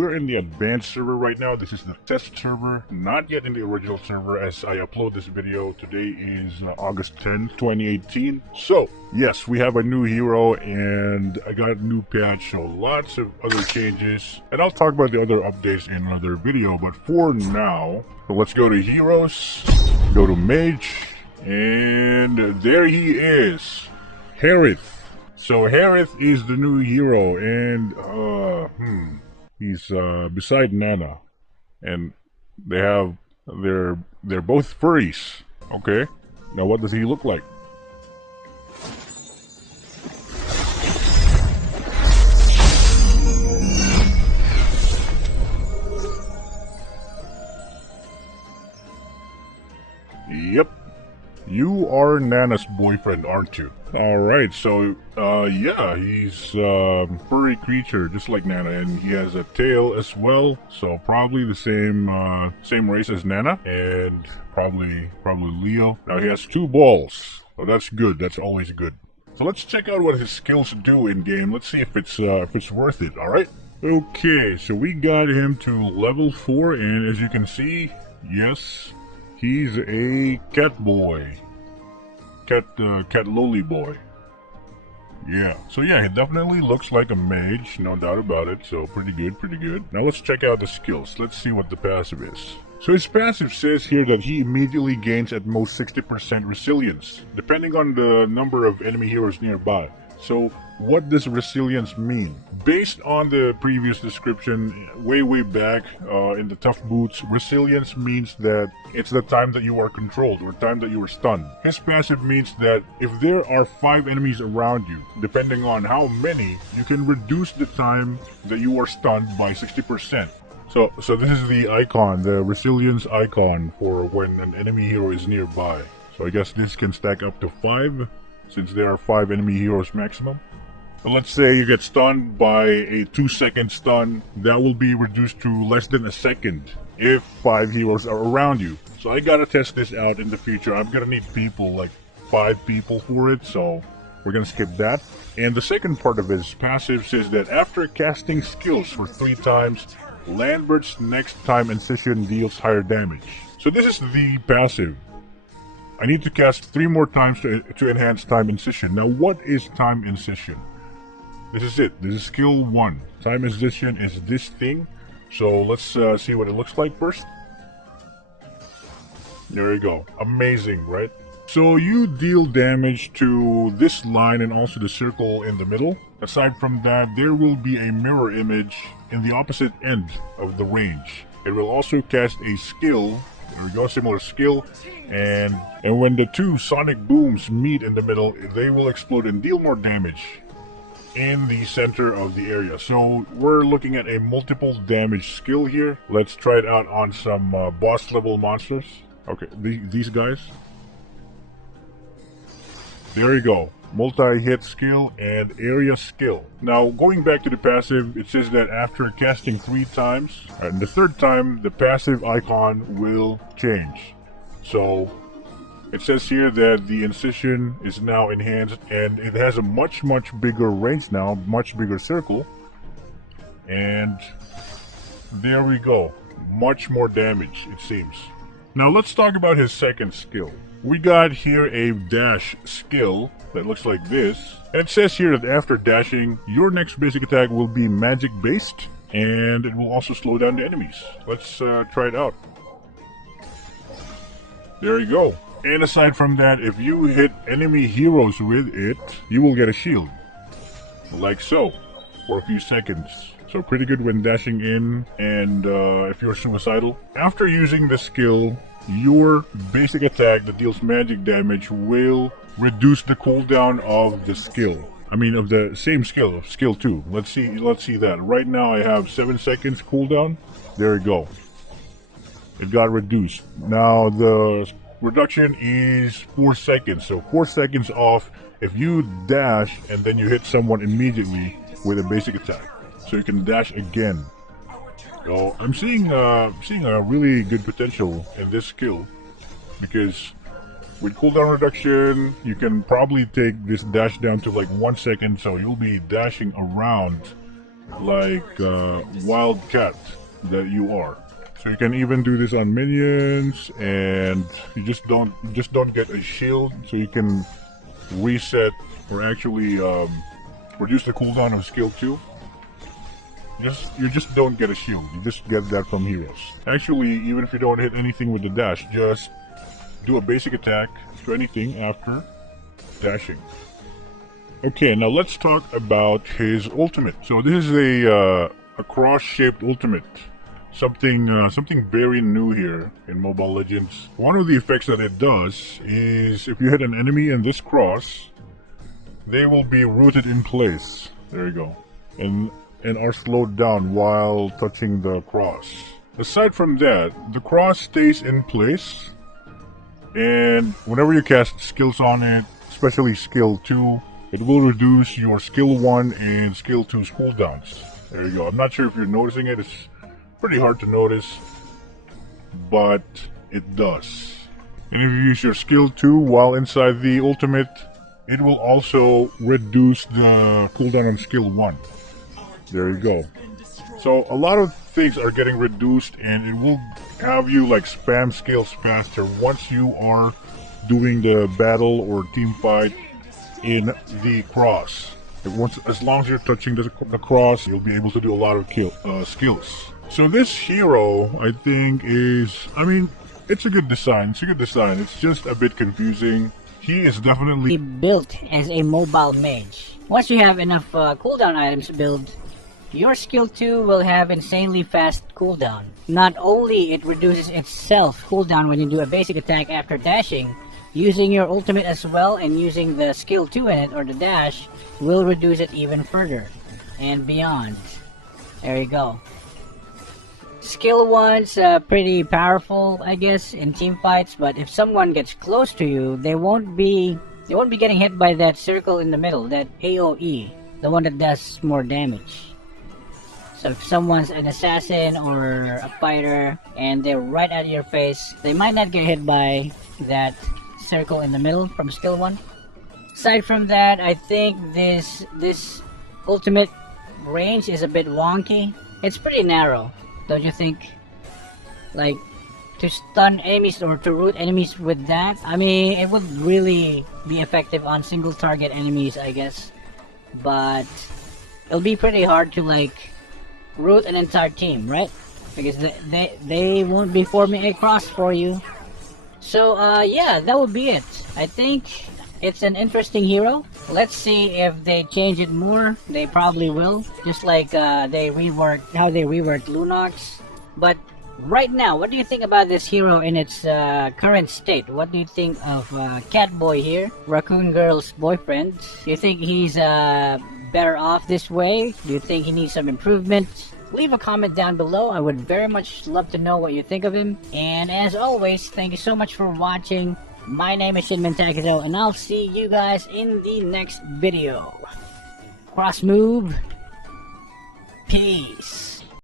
we're in the advanced server right now. This is the test server, not yet in the original server as I upload this video. Today is August 10th, 2018. So, yes, we have a new hero and I got a new patch, so lots of other changes. And I'll talk about the other updates in another video, but for now, let's go to heroes, go to MAGE, and there he is, Harith. So Harith is the new hero, and he's beside Nana, and they're both furries. Okay, now what does he look like? Yep. You are Nana's boyfriend, aren't you? Alright, so, yeah, he's a furry creature, just like Nana, and he has a tail as well, so probably the same race as Nana, and probably Leo. Now he has 2 balls, so that's good, that's always good. So let's check out what his skills do in-game, let's see if it's worth it, alright? Okay, so we got him to level 4, and as you can see, yes, he's a cat boy. Cat lowly boy. Yeah. So yeah, he definitely looks like a mage, no doubt about it. So pretty good, pretty good. Now let's check out the skills. Let's see what the passive is. So his passive says here that he immediately gains at most 60% resilience, depending on the number of enemy heroes nearby. So what does resilience mean? Based on the previous description way back in the tough boots, resilience means that it's the time that you are controlled or time that you are stunned. His passive means that if there are 5 enemies around you, depending on how many, you can reduce the time that you are stunned by 60%. So this is the icon, the resilience icon for when an enemy hero is nearby. So I guess this can stack up to 5. Since there are 5 enemy heroes maximum. So let's say you get stunned by a 2-second stun, that will be reduced to less than a second if 5 heroes are around you. So I gotta test this out in the future. I'm gonna need people, like 5 people for it, so we're gonna skip that. And the second part of his passive says that after casting skills for 3 times, Lambert's next time incision deals higher damage. So this is the passive. I need to cast 3 more times to enhance time incision. Now what is time incision? This is it. This is skill 1. Time incision is this thing. So let's see what it looks like first. There you go. Amazing, right? So you deal damage to this line and also the circle in the middle. Aside from that, there will be a mirror image in the opposite end of the range. It will also cast a skill. There we go, similar skill, and when the 2 sonic booms meet in the middle, they will explode and deal more damage in the center of the area. So we're looking at a multiple damage skill here. Let's try it out on some boss level monsters. Okay, these guys. There you go. Multi-hit skill and area skill. Now, going back to the passive, it says that after casting 3 times, and the 3rd time, the passive icon will change. So, it says here that the incision is now enhanced, and it has a much bigger range now, much bigger circle. And there we go. Much more damage, it seems. Now, let's talk about his second skill. We got here a dash skill that looks like this. And it says here that after dashing, your next basic attack will be magic based, and it will also slow down the enemies. Let's try it out. There you go. And aside from that, if you hit enemy heroes with it, you will get a shield. Like so, for a few seconds. So pretty good when dashing in, and if you're suicidal. After using the skill, your basic attack that deals magic damage will reduce the cooldown of the skill. I mean, of the same skill, of skill 2. Let's see that. Right now I have 7 seconds cooldown. There we go. It got reduced. Now the reduction is 4 seconds. So 4 seconds off if you dash and then you hit someone immediately with a basic attack. So you can dash again. So I'm seeing a really good potential in this skill, because with cooldown reduction, you can probably take this dash down to like 1 second, so you'll be dashing around like wildcat that you are. So you can even do this on minions, and you just don't get a shield, so you can reset or actually reduce the cooldown of skill 2. You just don't get a shield. You just get that from heroes. Actually, even if you don't hit anything with the dash, just do a basic attack to anything after dashing. Okay, now let's talk about his ultimate. So this is a cross-shaped ultimate. Something very new here in Mobile Legends. One of the effects that it does is if you hit an enemy in this cross, they will be rooted in place. There you go. And are slowed down while touching the cross. Aside from that, the cross stays in place, and whenever you cast skills on it, especially skill 2, it will reduce your skill 1 and skill 2's cooldowns. There you go. I'm not sure if you're noticing it. It's pretty hard to notice, but it does. And if you use your skill 2 while inside the ultimate, it will also reduce the cooldown on skill 1. There you go. So a lot of things are getting reduced, and it will have you like spam skills faster once you are doing the battle or team fight in the cross. As long as you're touching the cross, you'll be able to do a lot of skills. So this hero, I think, it's a good design. It's just a bit confusing. He is definitely built as a mobile mage. Once you have enough cooldown items to build, your skill 2 will have insanely fast cooldown. Not only it reduces itself cooldown when you do a basic attack after dashing, using your ultimate as well and using the skill 2 in it, or the dash, will reduce it even further and beyond. There you go. Skill 1's pretty powerful, I guess, in team fights, but if someone gets close to you, they won't be getting hit by that circle in the middle, that AoE, the one that does more damage. So if someone's an assassin or a fighter and they're right out of your face, they might not get hit by that circle in the middle from skill 1. Aside from that, I think this ultimate range is a bit wonky. It's pretty narrow, don't you think? Like, to stun enemies or to root enemies with that, I mean, it would really be effective on single target enemies, I guess. But it'll be pretty hard to like root an entire team, right? Because they won't be forming a cross for you. So yeah, that would be it. I think it's an interesting hero. Let's see if they change it more. They probably will, just like how they reworked Lunox. But right now, what do you think about this hero in its current state? What do you think of Catboy here, Raccoon Girl's boyfriend? Do you think he's better off this way? Do you think he needs some improvement? Leave a comment down below. I would very much love to know what you think of him. And as always, thank you so much for watching. My name is Shinman Takezo, and I'll see you guys in the next video. Cross move. Peace.